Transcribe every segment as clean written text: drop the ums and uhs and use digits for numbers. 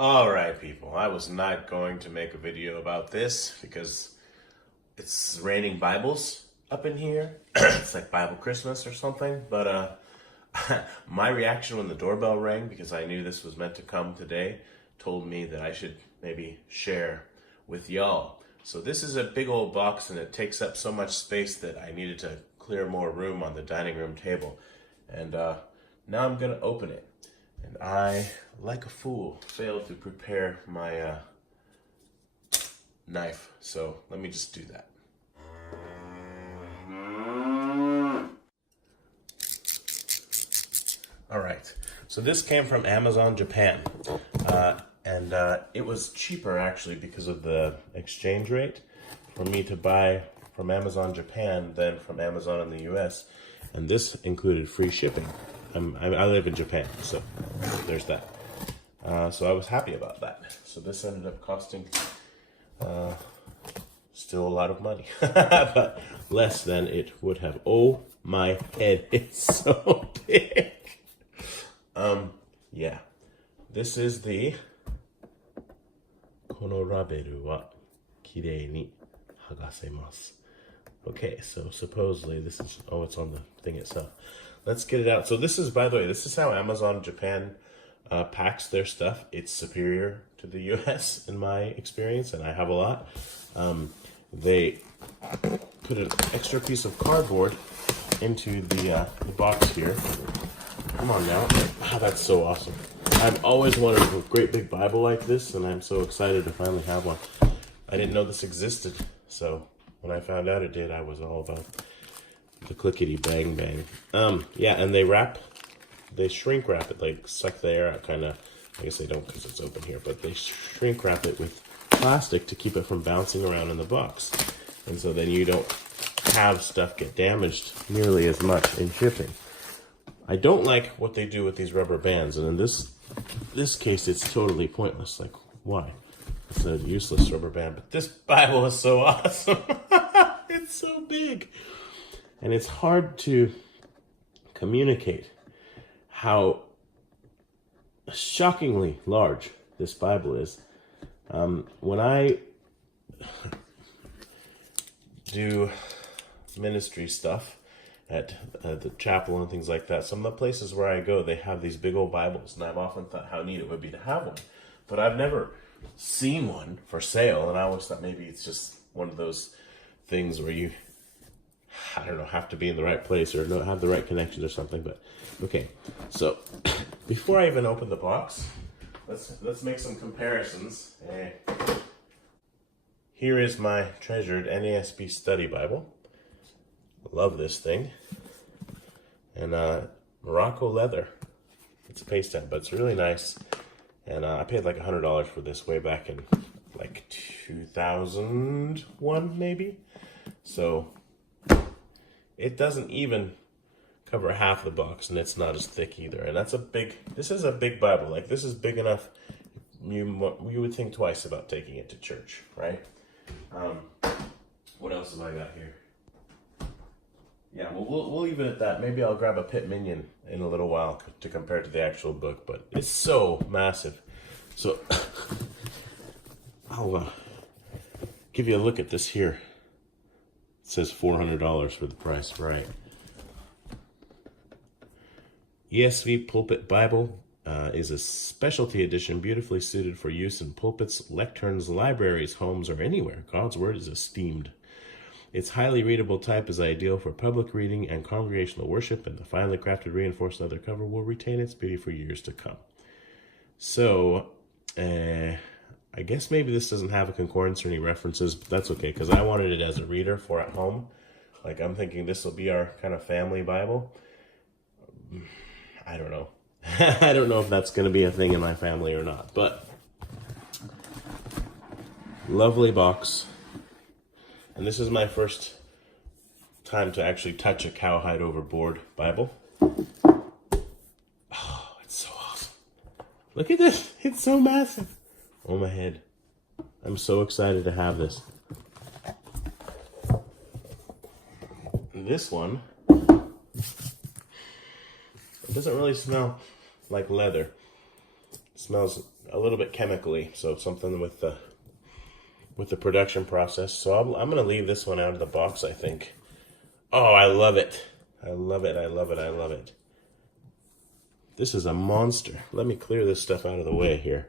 All right, people. I was not going to make a video about this because it's raining Bibles up in here. It's like Bible Christmas or something. But my reaction when the doorbell rang, because I knew this was meant to come today, told me that I should maybe share with y'all. So this is a big old box and it takes up so much space that I needed to clear more room on the dining room table. And now I'm going to open it. And I, like a fool, failed to prepare my knife. So let me just do that. All right. So this came from Amazon Japan. And it was cheaper, actually, because of the exchange rate for me to buy from Amazon Japan than from Amazon in the US. And this included free shipping. I live in Japan, so there's that. So I was happy about that. So this ended up costing still a lot of money, but less than it would have. Oh my head, it's so big. Yeah, this is the Kono raberu wa kirei ni hagasemasu. Okay, so supposedly this is, oh, it's on the thing itself. Let's get it out. So this is, by the way, this is how Amazon Japan packs their stuff. It's superior to the US in my experience, and I have a lot. They put an extra piece of cardboard into the box here. Come on now. Oh, that's so awesome. I've always wanted a great big Bible like this, and I'm so excited to finally have one. I didn't know this existed, so when I found out it did, I was all about the clickety bang bang. Yeah, and they shrink wrap it, like suck the air out, kind of. I guess they don't because it's open here, but they shrink wrap it with plastic to keep it from bouncing around in the box. And so then you don't have stuff get damaged nearly as much in shipping. I don't like what they do with these rubber bands, and in this case, it's totally pointless. Like, why? It's a useless rubber band, but this Bible is so awesome. It's so big. And it's hard to communicate how shockingly large this Bible is. When I do ministry stuff at the chapel and things like that, some of the places where I go, they have these big old Bibles, and I've often thought how neat it would be to have one. But I've never seen one for sale, and I always thought maybe it's just one of those things where you, I don't know, have to be in the right place or have the right connections or something. But okay, so before I even open the box, let's make some comparisons. Here is my treasured NASB study Bible. Love this thing. And Morocco leather. It's a paste down, but it's really nice. And I paid like $100 for this way back in like 2001 maybe. So it doesn't even cover half the box, and it's not as thick either. And this is a big Bible. Like, this is big enough, you would think twice about taking it to church, right? What else have I got here? Yeah, well, we'll leave it at that. Maybe I'll grab a Pit Minion in a little while to compare to the actual book, but it's so massive. So I'll give you a look at this here. It says $400 for the price, right? ESV Pulpit Bible is a specialty edition beautifully suited for use in pulpits, lecterns, libraries, homes, or anywhere. God's word is esteemed. Its highly readable type is ideal for public reading and congregational worship, and the finely crafted reinforced leather cover will retain its beauty for years to come. So, I guess maybe this doesn't have a concordance or any references, but that's okay, because I wanted it as a reader for at home. Like, I'm thinking this will be our kind of family Bible. I don't know. I don't know if that's going to be a thing in my family or not, but lovely box. And this is my first time to actually touch a Cowhide overboard Bible. Oh, it's so awesome. Look at this. It's so massive. Oh, my head. I'm so excited to have this. This one, it doesn't really smell like leather. It smells a little bit chemically, so something with the production process. So I'm going to leave this one out of the box, I think. Oh, I love it. I love it. I love it. I love it. This is a monster. Let me clear this stuff out of the way here.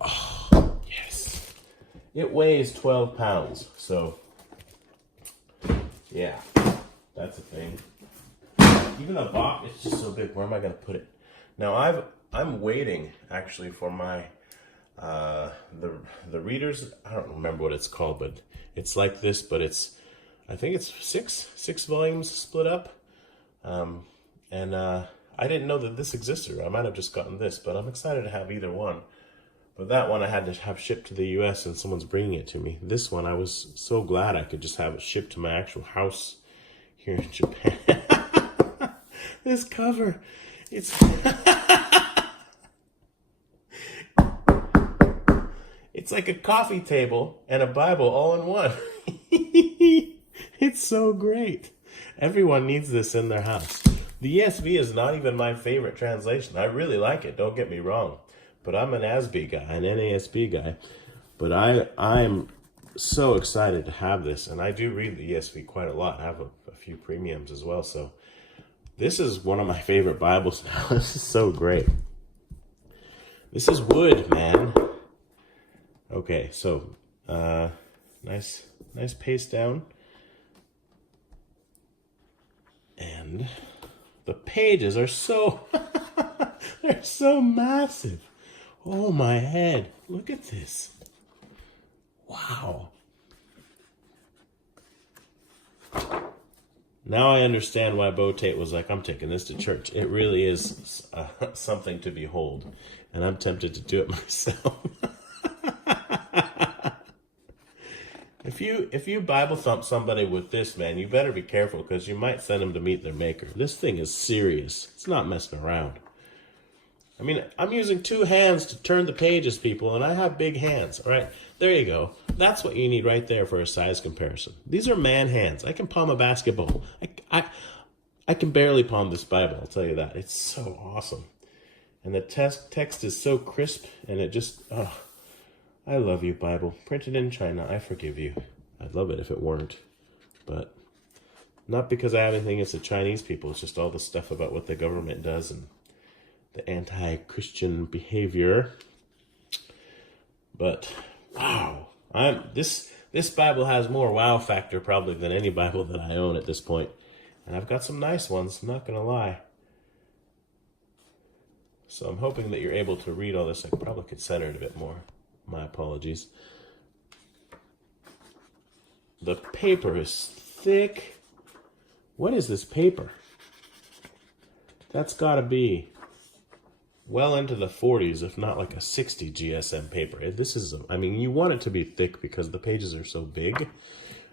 Oh, yes. It weighs 12 pounds. So, yeah, that's a thing. Even a box, it's just so big. Where am I going to put it? Now, I'm waiting, actually, for my, the readers. I don't remember what it's called, but it's like this, but I think it's six volumes split up. I didn't know that this existed. I might have just gotten this, but I'm excited to have either one. But that one I had to have shipped to the US and someone's bringing it to me. This one, I was so glad I could just have it shipped to my actual house here in Japan. This cover, it's it's like a coffee table and a Bible all in one. It's so great. Everyone needs this in their house. The ESV is not even my favorite translation. I really like it, don't get me wrong. But I'm an ASB guy, an NASB guy. But I'm so excited to have this. And I do read the ESV quite a lot. I have a few premiums as well. So this is one of my favorite Bibles now. This is so great. This is wood, man. Okay, so nice paste down. And the pages are so, they're so massive. Oh, my head. Look at this. Wow. Now I understand why Bo Tate was like, I'm taking this to church. It really is something to behold. And I'm tempted to do it myself. If you Bible thump somebody with this, man, you better be careful because you might send them to meet their maker. This thing is serious. It's not messing around. I mean, I'm using 2 hands to turn the pages, people, and I have big hands. All right, there you go. That's what you need right there for a size comparison. These are man hands. I can palm a basketball. I can barely palm this Bible, I'll tell you that. It's so awesome. And the text is so crisp, and it just, oh, I love you, Bible. Printed in China, I forgive you. I'd love it if it weren't. But not because I have anything against the Chinese people. It's just all the stuff about what the government does and the anti-Christian behavior. But wow, this Bible has more wow factor probably than any Bible that I own at this point. And I've got some nice ones, I'm not gonna lie. So I'm hoping that you're able to read all this. I probably could center it a bit more. My apologies. The paper is thick. What is this paper? That's gotta be well into the 40s, if not like a 60 GSM paper. This is, I mean, you want it to be thick because the pages are so big.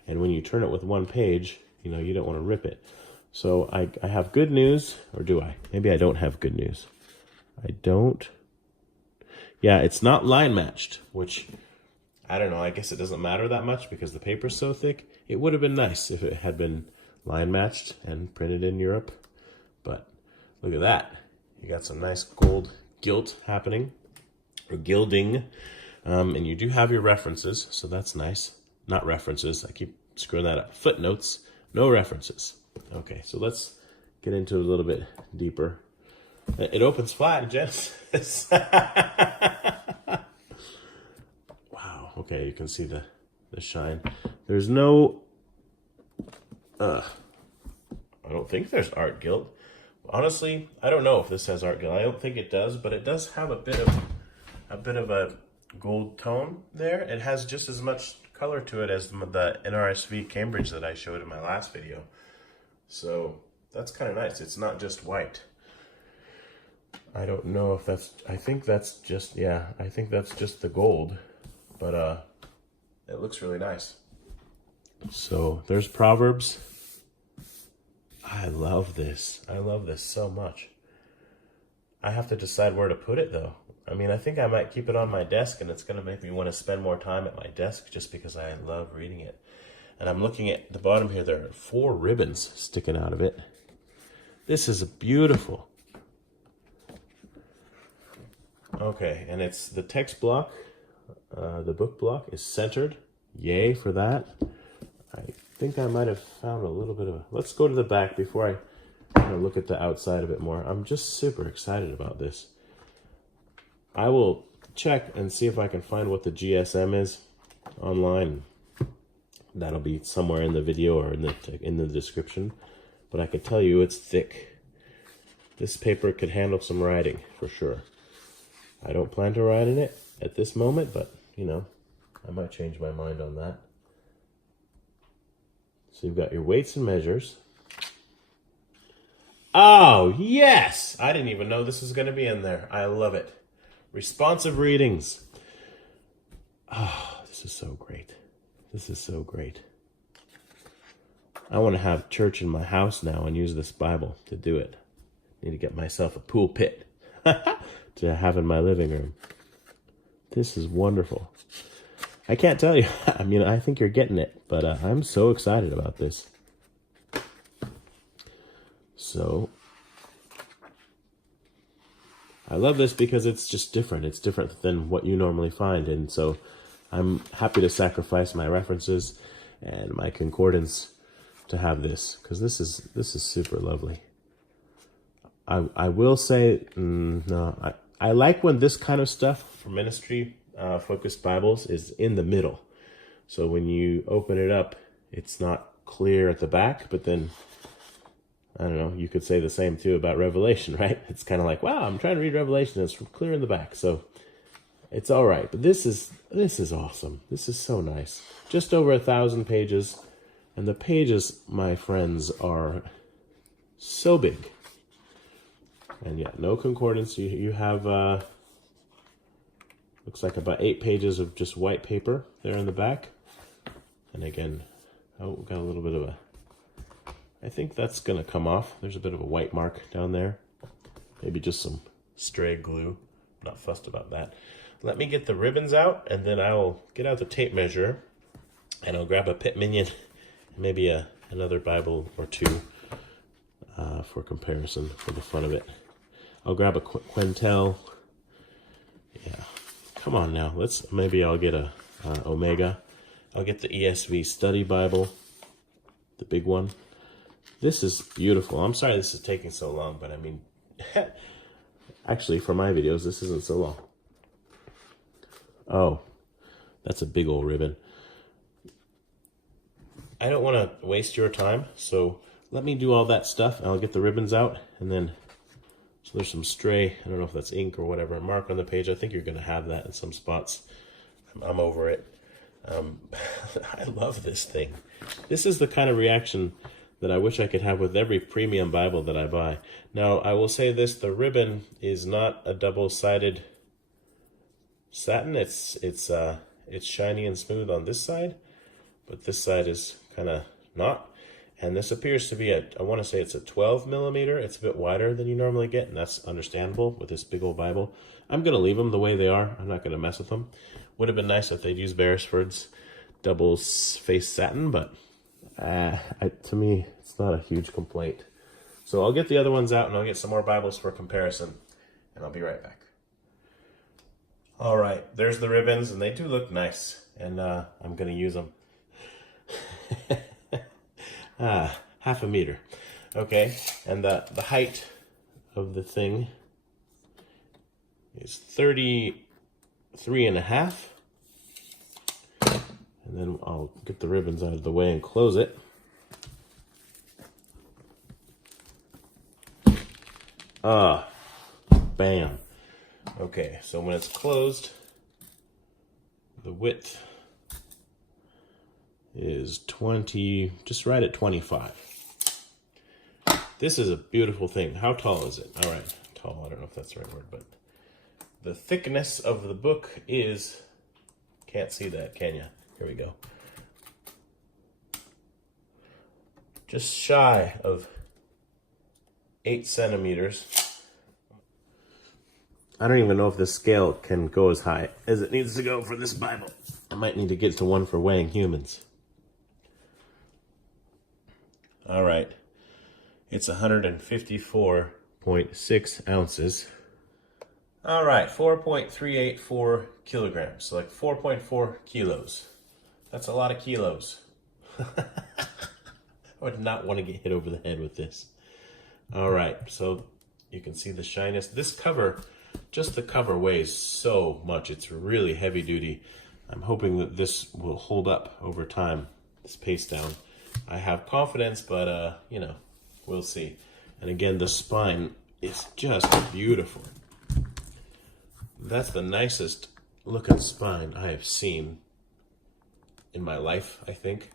And when you turn it with one page, you know, you don't want to rip it. So I have good news, or do I? Maybe I don't have good news. I don't. Yeah, it's not line matched, which, I don't know, I guess it doesn't matter that much because the paper's so thick. It would have been nice if it had been line matched and printed in Europe. But look at that. You got some nice gold gilt happening, or gilding. And you do have your references, so that's nice. Not references, I keep screwing that up. Footnotes, no references. Okay, so let's get into it a little bit deeper. It opens flat in Genesis. Wow, okay, you can see the shine. There's no, I don't think there's art gilt. Honestly, I don't know if this has art gilt. I don't think it does, but it does have a bit of a gold tone there. It has just as much color to it as the NRSV Cambridge that I showed in my last video. So that's kind of nice. It's not just white. I don't know if that's, I think that's just the gold, but it looks really nice. So there's Proverbs. I love this. I love this so much. I have to decide where to put it though. I mean, I think I might keep it on my desk, and it's going to make me want to spend more time at my desk just because I love reading it. And I'm looking at the bottom here. There are 4 ribbons sticking out of it. This is beautiful. Okay, and it's the text block, the book block is centered. Yay for that. I think I might have found a little bit of a... Let's go to the back before I look at the outside a bit more. I'm just super excited about this. I will check and see if I can find what the GSM is online. That'll be somewhere in the video or in the description. But I can tell you it's thick. This paper could handle some writing for sure. I don't plan to write in it at this moment, but you know, I might change my mind on that. So you've got your weights and measures. Oh, yes! I didn't even know this was going to be in there. I love it. Responsive readings. Oh, this is so great. This is so great. I want to have church in my house now and use this Bible to do it. Need to get myself a pulpit to have in my living room. This is wonderful. I can't tell you. I mean, I think you're getting it, but I'm so excited about this. So, I love this because it's just different. It's different than what you normally find, and so I'm happy to sacrifice my references and my concordance to have this, because this is super lovely. I will say, no, I like when this kind of stuff for ministry focused Bibles is in the middle. So when you open it up, it's not clear at the back, but then, I don't know, you could say the same too about Revelation, right? It's kind of like, wow, I'm trying to read Revelation, and it's clear in the back. So it's all right, but this is awesome. This is so nice. Just over 1,000 pages, and the pages, my friends, are so big. And yeah, no concordance. You have looks like about 8 pages of just white paper there in the back. And again, oh, we've got a little bit of a, I think that's gonna come off. There's a bit of a white mark down there. Maybe just some stray glue. I'm not fussed about that. Let me get the ribbons out, and then I'll get out the tape measure, and I'll grab a Pit Minion, maybe another Bible or two for comparison, for the fun of it. I'll grab a Quintel. Yeah, come on now. Maybe I'll get a Omega. I'll get the ESV Study Bible, the big one. This is beautiful. I'm sorry this is taking so long, but I mean, actually for my videos, this isn't so long. Oh, that's a big old ribbon. I don't want to waste your time, so let me do all that stuff, and I'll get the ribbons out, and then, so there's some stray, I don't know if that's ink or whatever, mark on the page. I think you're going to have that in some spots. I'm over it. I love this thing. This is the kind of reaction that I wish I could have with every premium Bible that I buy. Now, I will say this, the ribbon is not a double-sided satin. It's shiny and smooth on this side, but this side is kind of not. And this appears to be I want to say it's a 12 millimeter. It's a bit wider than you normally get, and that's understandable with this big old Bible. I'm going to leave them the way they are. I'm not going to mess with them. Would have been nice if they'd used Beresford's double face satin, but to me, it's not a huge complaint. So I'll get the other ones out, and I'll get some more Bibles for comparison, and I'll be right back. All right, there's the ribbons, and they do look nice, and I'm going to use them. Half a meter. Okay, and the height of the thing is 33.5. And then I'll get the ribbons out of the way and close it. Bam. Okay, so when it's closed, the width is 20, just right at 25. This is a beautiful thing. How tall is it? All right, tall, I don't know if that's the right word, but the thickness of the book is, can't see that, can you? Here we go. Just shy of 8 centimeters. I don't even know if this scale can go as high as it needs to go for this Bible. I might need to get to one for weighing humans. All right. It's 154.6 ounces. All right, 4.384 kilograms, so like 4.4 kilos. That's a lot of kilos. I would not want to get hit over the head with this. All right, so you can see the shyness. This cover, just the cover weighs so much. It's really heavy duty. I'm hoping that this will hold up over time, this paste down. I have confidence, but you know, we'll see. And again, the spine is just beautiful. That's the nicest looking spine I have seen in my life, I think.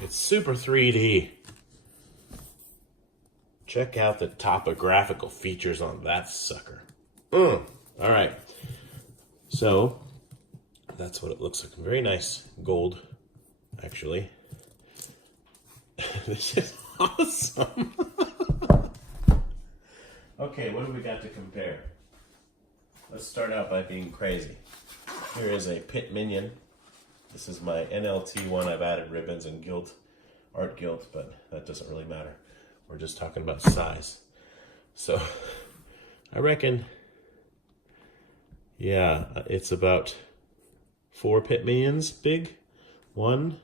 It's super 3D. Check out the topographical features on that sucker. All right. So that's what it looks like. Very nice gold, actually. This is awesome. Okay, what do we got to compare? Let's start out by being crazy. Here is a Pit Minion. This is my NLT one. I've added ribbons and gilt, art gilt, but that doesn't really matter. We're just talking about size. So I reckon, yeah, it's about 4 Pit Minions big. 1,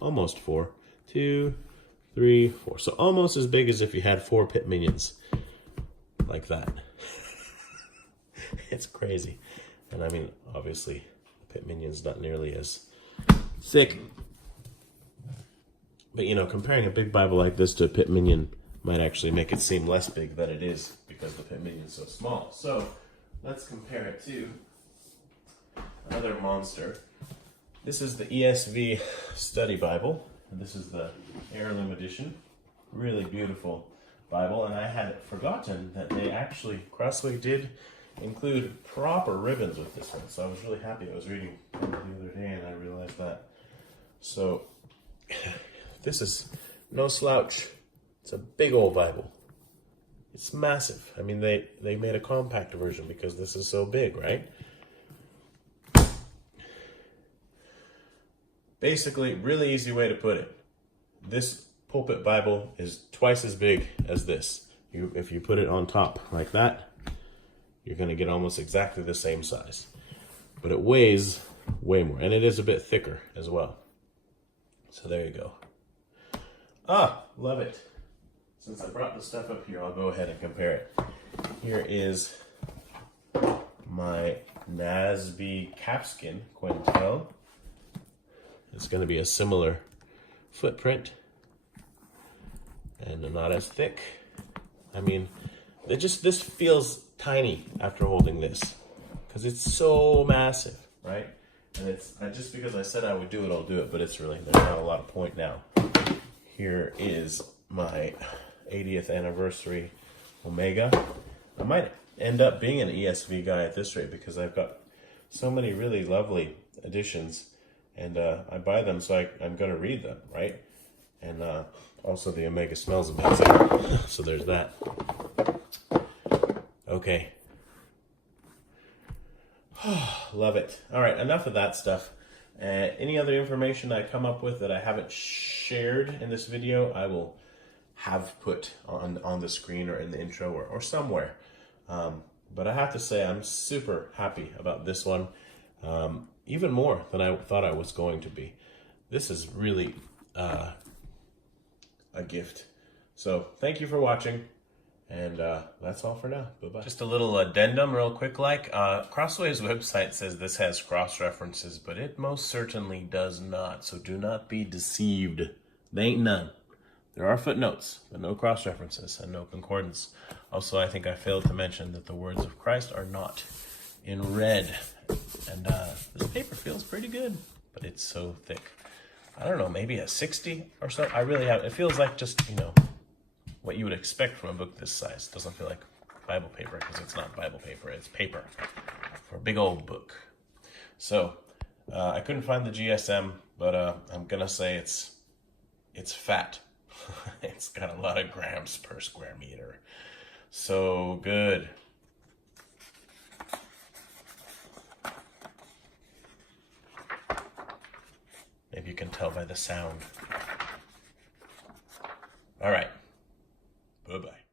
almost 4, 2, 3, 4. So almost as big as if you had 4 Pit Minions like that. It's crazy. And I mean, obviously, the Pit Minion's not nearly as thick. But you know, comparing a big Bible like this to a Pit Minion might actually make it seem less big than it is because the Pit Minion's so small. So let's compare it to another monster. This is the ESV Study Bible. And this is the Heirloom Edition. Really beautiful Bible. And I had forgotten that they actually, Crossway did include proper ribbons with this one. So I was really happy. I was reading the other day and I realized that. So this is no slouch. It's a big old Bible. It's massive. I mean, they made a compact version because this is so big, right? Basically, really easy way to put it. This Pulpit Bible is twice as big as this. If you put it on top like that, you're going to get almost exactly the same size. But it weighs way more, and it is a bit thicker as well. So there you go. Ah, love it. Since I brought the stuff up here, I'll go ahead and compare it. Here is my NASB Capskin Quintel. It's going to be a similar footprint and not as thick. I mean, this feels tiny after holding this because it's so massive, right? And it's just because I said I would do it, I'll do it, but it's really, there's not a lot of point now. Here is my 80th anniversary Omega. I might end up being an ESV guy at this rate because I've got so many really lovely editions, and I buy them so I'm going to read them, right? And also the Omega smells amazing, so there's that. Okay. Love it. All right, enough of that stuff. Any other information I come up with that I haven't shared in this video, I will have put on the screen or in the intro or somewhere. But I have to say I'm super happy about this one, even more than I thought I was going to be. This is really a gift. So thank you for watching. And that's all for now. Bye-bye. Just a little addendum real quick like. Crossway's website says this has cross-references, but it most certainly does not. So do not be deceived. There ain't none. There are footnotes, but no cross-references and no concordance. Also, I think I failed to mention that the words of Christ are not in red. And this paper feels pretty good, but it's so thick. I don't know, maybe a 60 or so. I really have, it feels like just, you know, what you would expect from a book this size. It doesn't feel like Bible paper because it's not Bible paper, it's paper for a big old book. So I couldn't find the GSM, but I'm gonna say it's fat. It's got a lot of grams per square meter. So good. Maybe you can tell by the sound. All right. Bye-bye.